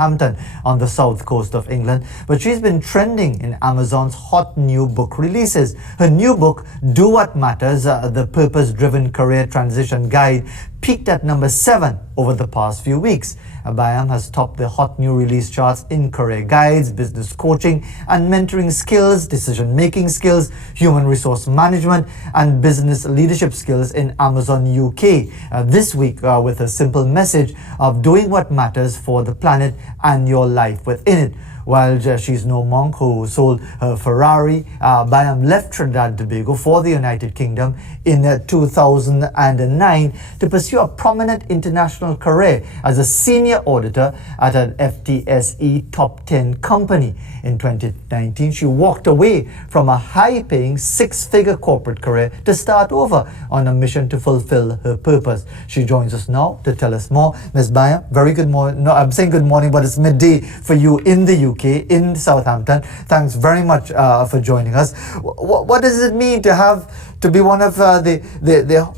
Southampton on the south coast of England, but she's been trending in Amazon's hot new book releases. Her new book, Do What Matters, the Purpose-Driven Career Transition Guide, peaked at number 7 over the past few weeks. Byam has topped the hot new release charts in career guides, business coaching and mentoring skills, decision-making skills, human resource management and business leadership skills in Amazon UK this week with a simple message of doing what matters for the planet and your life within it. While she's no monk who sold her Ferrari, Byam left Trinidad and Tobago for the United Kingdom in 2009 to pursue a prominent international career as a senior auditor at an FTSE top 10 company. In 2019, she walked away from a high-paying 6-figure corporate career to start over on a mission to fulfill her purpose. She joins us now to tell us more. Ms. Byam, very good morning. No, I'm saying good morning, but it's midday for you in the UK, in Southampton. Thanks very much for joining us. What does it mean to be one of the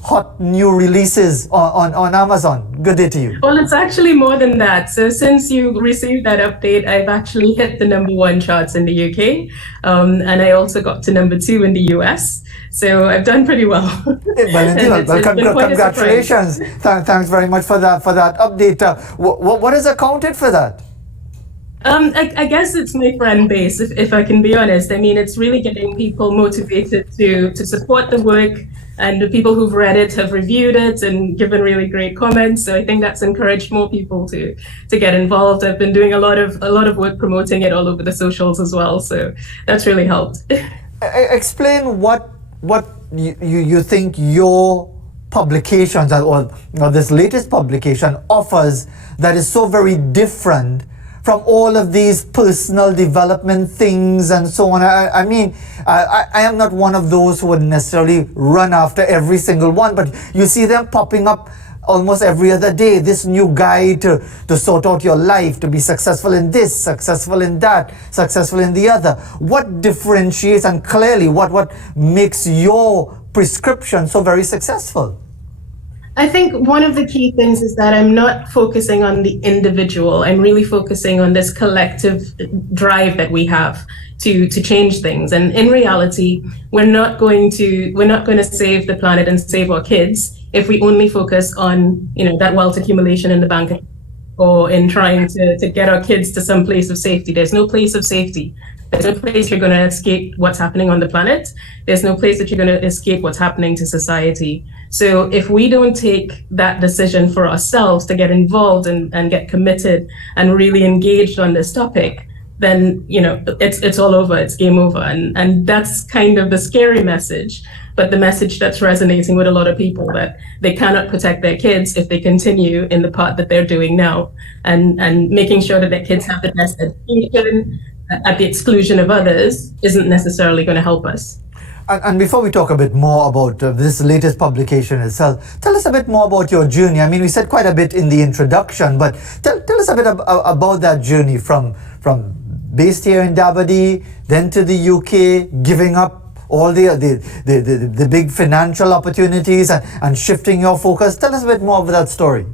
hot new releases on Amazon? Good day to you. Well, it's actually more than that. So since you received that update, I've actually hit the number 1 charts in the UK, and I also got to number 2 in the US. So I've done pretty well. Congratulations! Thanks very much for that update. What has accounted for that? I guess it's my friend base, if I can be honest. I mean, it's really getting people motivated to support the work, and the people who've read it have reviewed it and given really great comments. So I think that's encouraged more people to get involved. I've been doing a lot of work promoting it all over the socials as well. So that's really helped. Explain what you think your publications or this latest publication offers that is so very different from all of these personal development things and so on. I mean, I am not one of those who would necessarily run after every single one, but you see them popping up almost every other day. This new guide to sort out your life, to be successful in this, successful in that, successful in the other. What differentiates and clearly what makes your prescription so very successful? I think one of the key things is that I'm not focusing on the individual. I'm really focusing on this collective drive that we have to change things. And in reality, we're not going to save the planet and save our kids if we only focus on, that wealth accumulation in the bank or in trying to get our kids to some place of safety. There's no place of safety. There's no place you're going to escape what's happening on the planet. There's no place that you're going to escape what's happening to society. So if we don't take that decision for ourselves to get involved and get committed and really engaged on this topic, then it's all over. It's game over. And that's kind of the scary message, but the message that's resonating with a lot of people, that they cannot protect their kids if they continue in the part that they're doing now, and making sure that their kids have the best education at the exclusion of others isn't necessarily going to help us. And before we talk a bit more about this latest publication itself, tell us a bit more about your journey. I mean, we said quite a bit in the introduction, but tell us a bit about that journey from based here in Dabadie, then to the UK, giving up all the big financial opportunities and shifting your focus. Tell us a bit more about that story.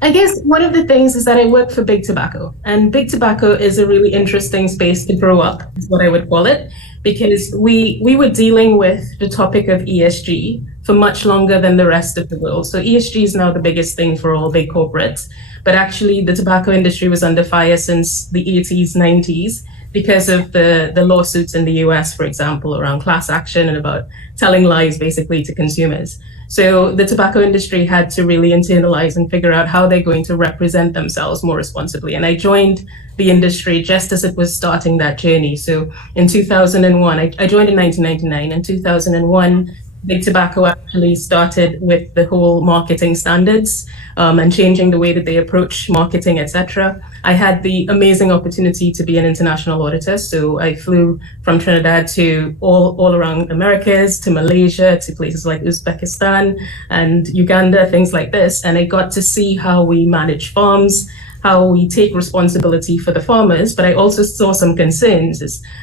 I guess one of the things is that I work for Big Tobacco, and Big Tobacco is a really interesting space to grow up, is what I would call it, because we were dealing with the topic of ESG for much longer than the rest of the world. So ESG is now the biggest thing for all big corporates, but actually the tobacco industry was under fire since the 80s, 90s, because of the lawsuits in the US, for example, around class action and about telling lies basically to consumers. So the tobacco industry had to really internalize and figure out how they're going to represent themselves more responsibly. And I joined the industry just as it was starting that journey. So in 2001, I joined in 1999. In 2001, Big Tobacco actually started with the whole marketing standards and changing the way that they approach marketing, etc. I had the amazing opportunity to be an international auditor. So I flew from Trinidad to all around Americas, to Malaysia, to places like Uzbekistan and Uganda, things like this. And I got to see how we manage farms, how we take responsibility for the farmers. But I also saw some concerns,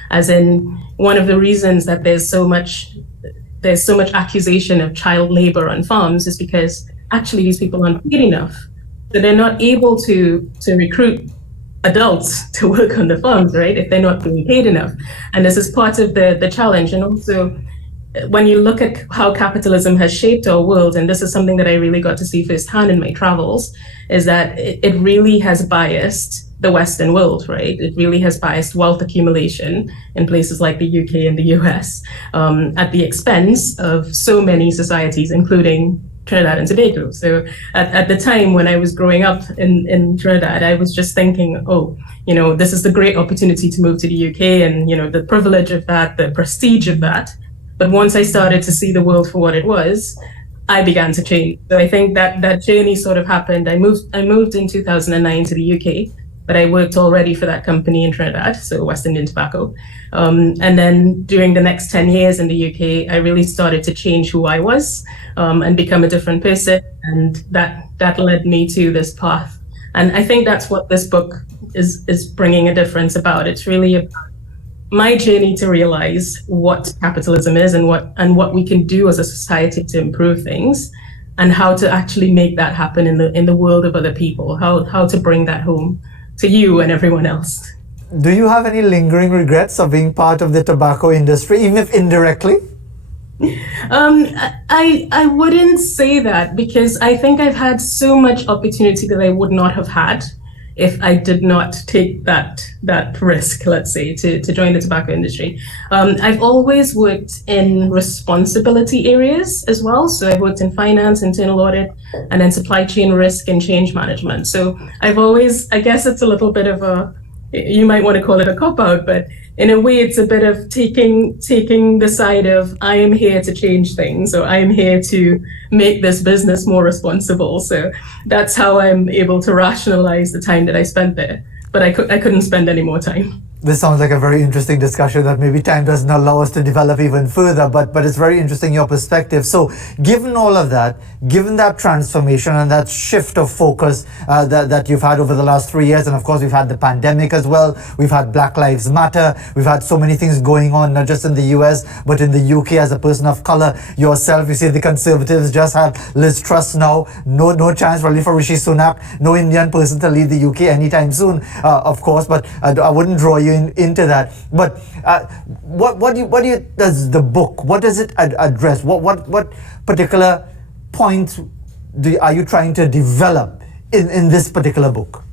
as in one of the reasons that there's so much accusation of child labor on farms is because actually these people aren't paid enough. So they're not able to recruit adults to work on the farms, right? If they're not being paid enough. And this is part of the challenge. And also, when you look at how capitalism has shaped our world, and this is something that I really got to see firsthand in my travels, is that it really has biased the Western world, right? It really has biased wealth accumulation in places like the UK and the US at the expense of so many societies, including Trinidad and Tobago. So at the time when I was growing up in Trinidad, I was just thinking, oh, this is the great opportunity to move to the UK and, the privilege of that, the prestige of that. But once I started to see the world for what it was, I began to change. So I think that journey sort of happened. I moved in 2009 to the UK, but I worked already for that company in Trinidad, so West Indian Tobacco. And then during the next 10 years in the UK, I really started to change who I was and become a different person. And that led me to this path. And I think that's what this book is bringing a difference about. It's really about my journey to realize what capitalism is and what we can do as a society to improve things, and how to actually make that happen in the world of other people, how to bring that home to you and everyone else. Do you have any lingering regrets of being part of the tobacco industry, even if indirectly? I wouldn't say that, because I think I've had so much opportunity that I would not have had if I did not take that risk, let's say, to join the tobacco industry. I've always worked in responsibility areas as well. So I've worked in finance, internal audit, and then supply chain risk and change management. So I've always, I guess it's a little bit of you might want to call it a cop-out, but in a way it's a bit of taking the side of, I am here to change things, or I am here to make this business more responsible. So that's how I'm able to rationalize the time that I spent there. But I couldn't spend any more time. This sounds like a very interesting discussion that maybe time doesn't allow us to develop even further, but it's very interesting, your perspective. So given all of that, given that transformation and that shift of focus that you've had over the last 3 years, and of course we've had the pandemic as well, we've had Black Lives Matter, we've had so many things going on, not just in the US, but in the UK. As a person of color yourself, you see the Conservatives just have Liz Truss now, no chance really for Rishi Sunak, no Indian person to lead the UK anytime soon, of course, but I wouldn't draw you into that. But does the book, what does it address? What particular points are you trying to develop in this particular book?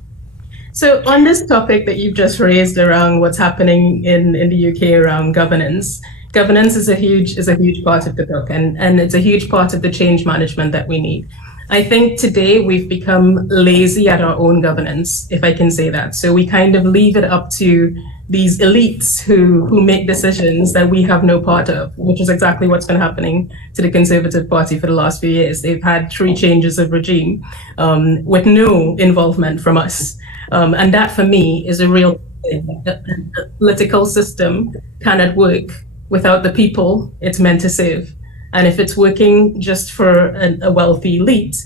So on this topic that you've just raised around what's happening in the UK around governance is a huge part of the book, and it's a huge part of the change management that we need. I think today we've become lazy at our own governance, if I can say that. So we kind of leave it up to these elites who make decisions that we have no part of, which is exactly what's been happening to the Conservative Party for the last few years. They've had 3 changes of regime with no involvement from us. And that for me is a real thing. The political system cannot work without the people it's meant to serve. And if it's working just for a wealthy elite,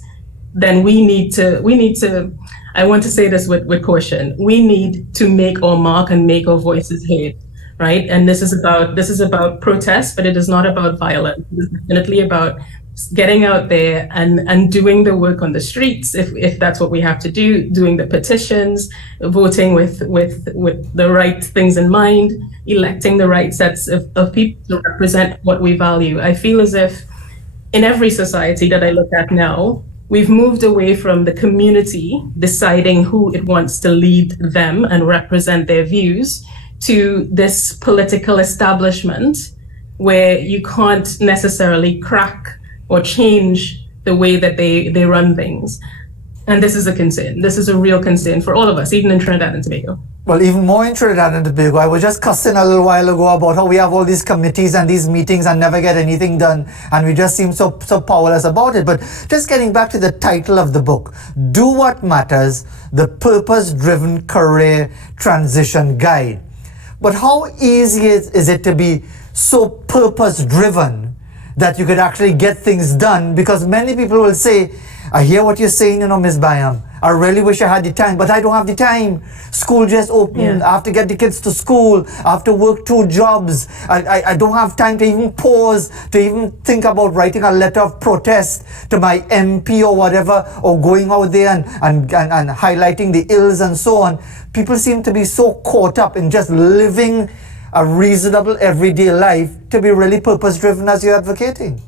then we need to, I want to say this with caution, we need to make our mark and make our voices heard, right? And this is about protest, but it is not about violence. It's definitely about getting out there and doing the work on the streets, if that's what we have to do, doing the petitions, voting with the right things in mind, electing the right sets of people to represent what we value. I feel as if in every society that I look at now, we've moved away from the community deciding who it wants to lead them and represent their views to this political establishment where you can't necessarily crack or change the way that they run things. And this is a concern. This is a real concern for all of us, even in Trinidad and Tobago. Well, even more in Trinidad and Tobago. I was just cussing a little while ago about how we have all these committees and these meetings and never get anything done, and we just seem so powerless about it. But just getting back to the title of the book, Do What Matters, the Purpose-Driven Career Transition Guide. But how easy is it to be so purpose-driven that you could actually get things done? Because many people will say, I hear what you're saying, Ms. Byam, I really wish I had the time, but I don't have the time. School just opened. I have to get the kids to school. I have to work 2 jobs. I don't have time to even pause, to even think about writing a letter of protest to my MP or whatever, or going out there and highlighting the ills and so on. People seem to be so caught up in just living a reasonable everyday life to be really purpose-driven as you're advocating.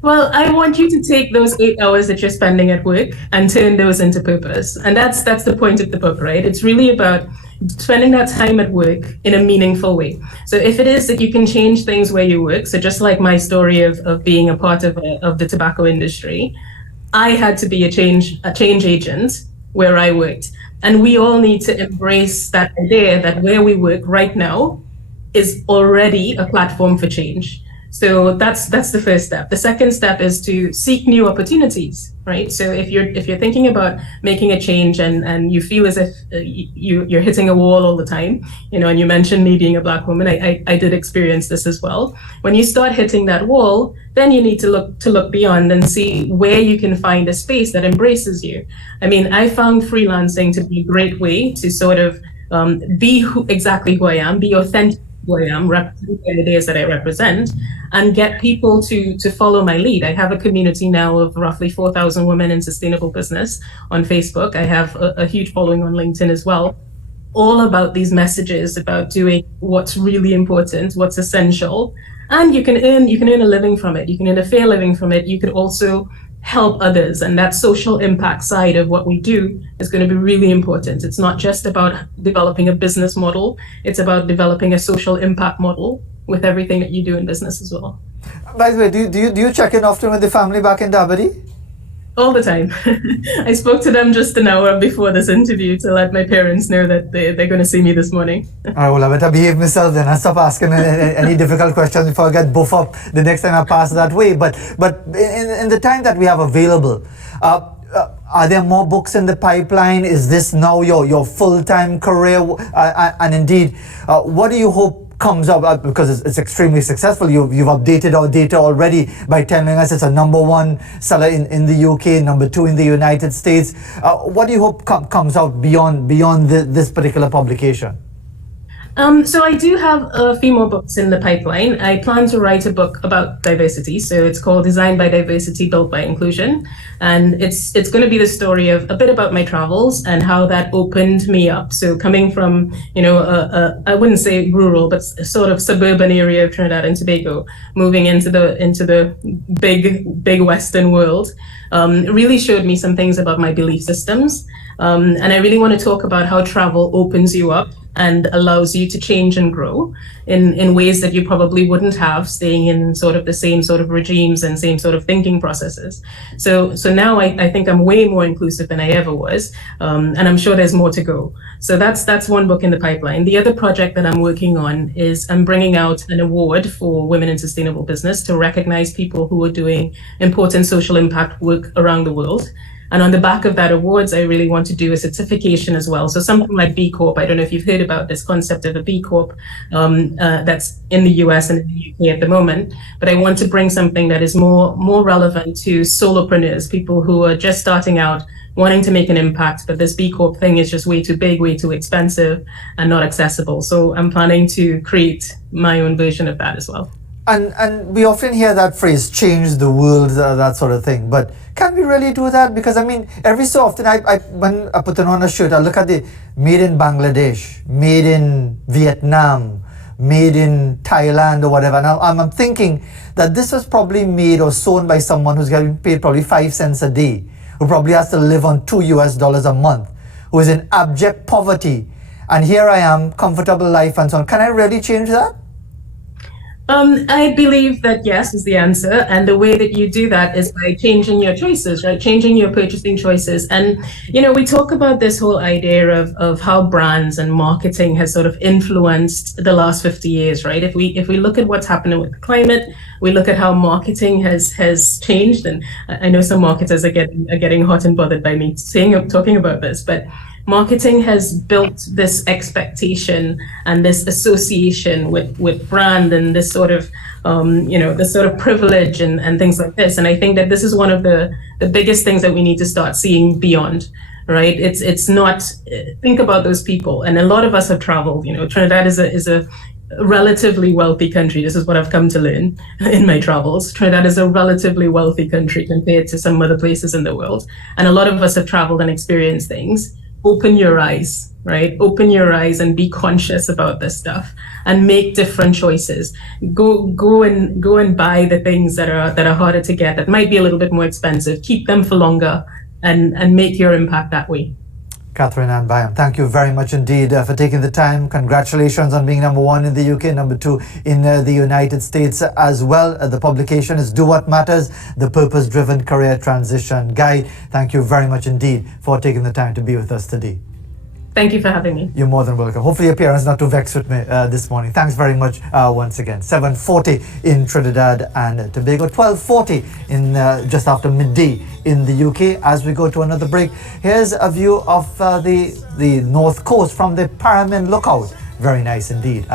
Well, I want you to take those 8 hours that you're spending at work and turn those into purpose. And that's the point of the book, right? It's really about spending that time at work in a meaningful way. So if it is that you can change things where you work, so just like my story of being a part of the tobacco industry, I had to be a change agent where I worked. And we all need to embrace that idea that where we work right now is already a platform for change. So that's the first step. The second step is to seek new opportunities, right? So if you're thinking about making a change and you feel as if you're hitting a wall all the time, and you mentioned me being a Black woman, I did experience this as well. When you start hitting that wall, then you need to look beyond and see where you can find a space that embraces you. I mean, I found freelancing to be a great way to sort of be exactly who I am, be authentic who I am, represent the ideas that I represent, and get people to follow my lead. I have a community now of roughly 4,000 women in sustainable business on Facebook. I have a huge following on LinkedIn as well, all about these messages about doing what's really important, what's essential, and you can earn a living from it. You can earn a fair living from it. You could also help others, and that social impact side of what we do is going to be really important. It's not just about developing a business model, it's about developing a social impact model with everything that you do in business as well. By the way, do you check in often with the family back in Dabadi? All the time. I spoke to them just an hour before this interview to let my parents know that they're going to see me this morning. I will better behave myself then. I'll stop asking any difficult questions before I get buff up the next time I pass that way. But in the time that we have available, are there more books in the pipeline? Is this now your full-time career? And indeed, what do you hope comes up, because it's extremely successful? You've updated our data already by telling us it's a #1 seller in the UK, #2 in the United States. What do you hope comes out beyond this particular publication? So I do have a few more books in the pipeline. I plan to write a book about diversity. So it's called Designed by Diversity, Built by Inclusion. And it's going to be the story of a bit about my travels and how that opened me up. So coming from, I wouldn't say rural, but sort of suburban area of Trinidad and Tobago, moving into the big Western world, really showed me some things about my belief systems. And I really want to talk about how travel opens you up and allows you to change and grow in ways that you probably wouldn't have staying in sort of the same sort of regimes and same sort of thinking processes. So now I think I'm way more inclusive than I ever was, and I'm sure there's more to go. So that's one book in the pipeline. The other project that I'm working on is I'm bringing out an award for women in sustainable business to recognize people who are doing important social impact work around the world. And on the back of that awards, I really want to do a certification as well. So something like B Corp. I don't know if you've heard about this concept of a B Corp that's in the US and in the UK at the moment. But I want to bring something that is more relevant to solopreneurs, people who are just starting out, wanting to make an impact. But this B Corp thing is just way too big, way too expensive, and not accessible. So I'm planning to create my own version of that as well. And we often hear that phrase, change the world, that sort of thing. But can we really do that? Because I mean, every so often, when I put on a shirt, I look at the made in Bangladesh, made in Vietnam, made in Thailand or whatever. Now I'm thinking that this was probably made or sewn by someone who's getting paid probably 5 cents a day, who probably has to live on $2 a month, who is in abject poverty. And here I am, comfortable life and so on. Can I really change that? I believe that yes is the answer, and the way that you do that is by changing your choices, right? Changing your purchasing choices. And we talk about this whole idea of how brands and marketing has sort of influenced the last 50 years, right? If we look at what's happening with climate, we look at how marketing has changed, and I know some marketers are getting hot and bothered by me talking about this, but marketing has built this expectation and this association with brand and this sort of, this sort of privilege and things like this. And I think that this is one of the biggest things that we need to start seeing beyond. right? It's not, think about those people. And a lot of us have traveled, Trinidad is a relatively wealthy country. This is what I've come to learn in my travels. Trinidad is a relatively wealthy country compared to some other places in the world. And a lot of us have traveled and experienced things. Open your eyes, right? Open your eyes and be conscious about this stuff and make different choices. Go and buy the things that are harder to get, that might be a little bit more expensive. Keep them for longer and make your impact that way. Katherine Ann Byam, thank you very much indeed for taking the time. Congratulations on being #1 in the UK, #2 in the United States as well. The publication is Do What Matters, the Purpose-Driven Career Transition Guide. Thank you very much indeed for taking the time to be with us today. Thank you for having me. You're more than welcome. Hopefully your parents not too vexed with me this morning. Thanks very much once again. 7:40 in Trinidad and Tobago, 12:40 in just after midday in the UK. As we go to another break, here's a view of the North Coast from the Paramin Lookout. Very nice indeed.